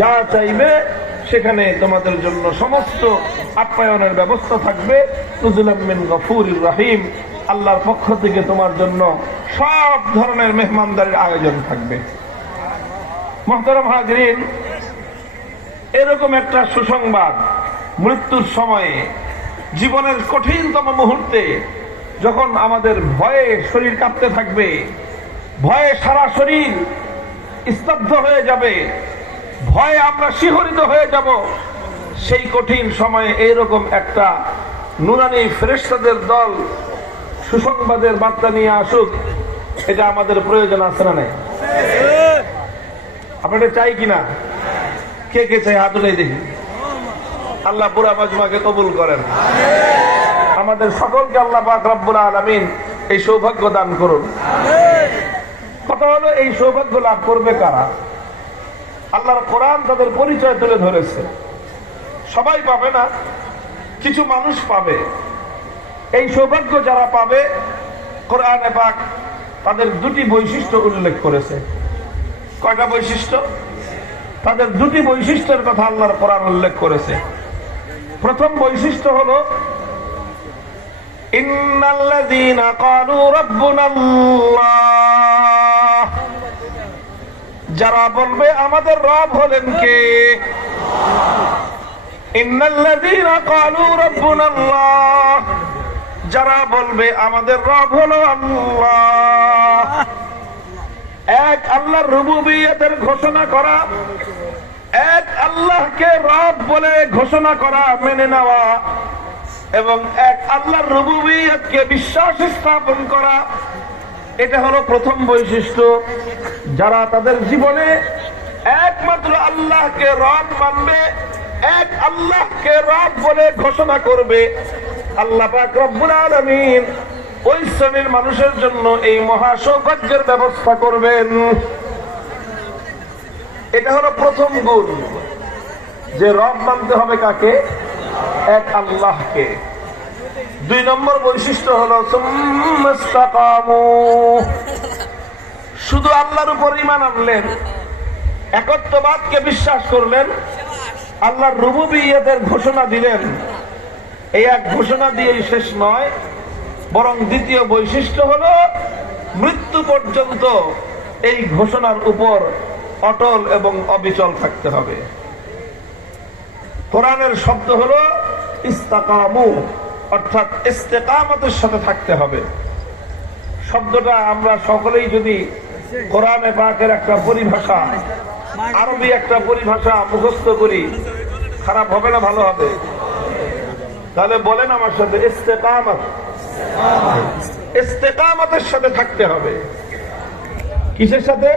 যা চাইবে সেখানে তোমাদের জন্য সমস্ত আপ্যায়নের ব্যবস্থা থাকবে। নুজুলাম মিন গফুরির রহিম, আল্লাহর পক্ষ থেকে তোমার জন্য সব ধরনের মেহমানদারির আয়োজন থাকবে। মুহতারাম হাজরিন, এরকম একটা সুসংবাদ মৃত্যুর সময়ে, জীবনের কঠিনতম মুহূর্তে, যখন আমাদের ভয়ে শরীর কাঁপতে থাকবে, ভয়ে সারা শরীর স্তব্ধ হয়ে যাবে, ভয়ে আমরা শিহরিত হয়ে যাব, সেই কঠিন সময়ে এইরকম একটা নুরানি ফেরেশতাদের দল সুসংবাদের বার্তা নিয়ে আসুক, এটা আমাদের প্রয়োজন আছে না নাই? আপনারা চাই কিনা? কে কে চাই হাত উঠাই দেখি। আল্লাহ পুরা মাজমাকে কবুল করেন। আমাদের সকলকে আল্লাহ পাক রব্বুল আলামিন এই সৌভাগ্য দান করুন। কথা হলো, এই সৌভাগ্য লাভ করবে কারা? আল্লাহর কোরআন তাদের পরিচয় তুলে ধরেছে। সবাই পাবে না, কিছু মানুষ পাবে। এই সৌভাগ্য যারা পাবে, কোরআনে পাক তাদের দুটি বৈশিষ্ট্য উল্লেখ করেছে। কয়টা বৈশিষ্ট্য? তাদের দুটি বৈশিষ্ট্যের কথা আল্লাহর কোরআন উল্লেখ করেছে। প্রথম বৈশিষ্ট্য হলো, ইন্নাল্লাযীনা ক্বালু রাব্বুনাল্লাহ, যারা বলবে আমাদের রব হলেন কে। ইন্নাল্লাযীনা ক্বালু রাব্বুনাল্লাহ, যারা বলবে আমাদের রব হলো আল্লাহ। এক আল্লাহর রুবুবিয়তের ঘোষণা করা, এক আল্লাহকে রব বলে ঘোষণা করা, মেনে নেওয়া, এবং এক আল্লাহর রুবুবিয়তকে বিশ্বাস স্থাপন করা, এটা হলো প্রথম বৈশিষ্ট্য। যারা তাদের জীবনে একমাত্র আল্লাহকে রব মানবে, এক আল্লাহকে রব বলে ঘোষণা করবে, আল্লাহ পাক রব্বুল আলামিন ওই শ্রেণীর মানুষের জন্য এই মহা সৌভাগ্যের ব্যবস্থা করবেন। এটা হলো প্রথম গুণ, যে রব মানতে হবে কাকে? এক আল্লাহকে। দুই নম্বর বৈশিষ্ট্য হলো সুম্মাস্তাকামু, শুধু আল্লাহর উপর ঈমান আনলেন, একত্ববাদকে বিশ্বাস করলেন, আল্লাহর রুবুবিয়তের ঘোষণা দিলেন। এই এক ঘোষণা দিয়েই শেষ নয়, বরং দ্বিতীয় বৈশিষ্ট্য হলো মৃত্যু পর্যন্ত এই ঘোষণার উপর অটল এবং অবিচল থাকতে হবে। কোরআনের শব্দ হলো ইস্তাকামু, অর্থাৎ ইস্তেকামতের সাথে থাকতে হবে। শব্দটা আমরা সকলেই যদি কোরআনে পাকের একটা পরিভাষা, আরবি একটা পরিভাষা মুখস্থ করি, খারাপ হবে না ভালো হবে? তাহলে বলেন আমার সাথে, ইস্তেকামত। ইস্তেকামতের সাথে থাকতে হবে। কিসের সাথে?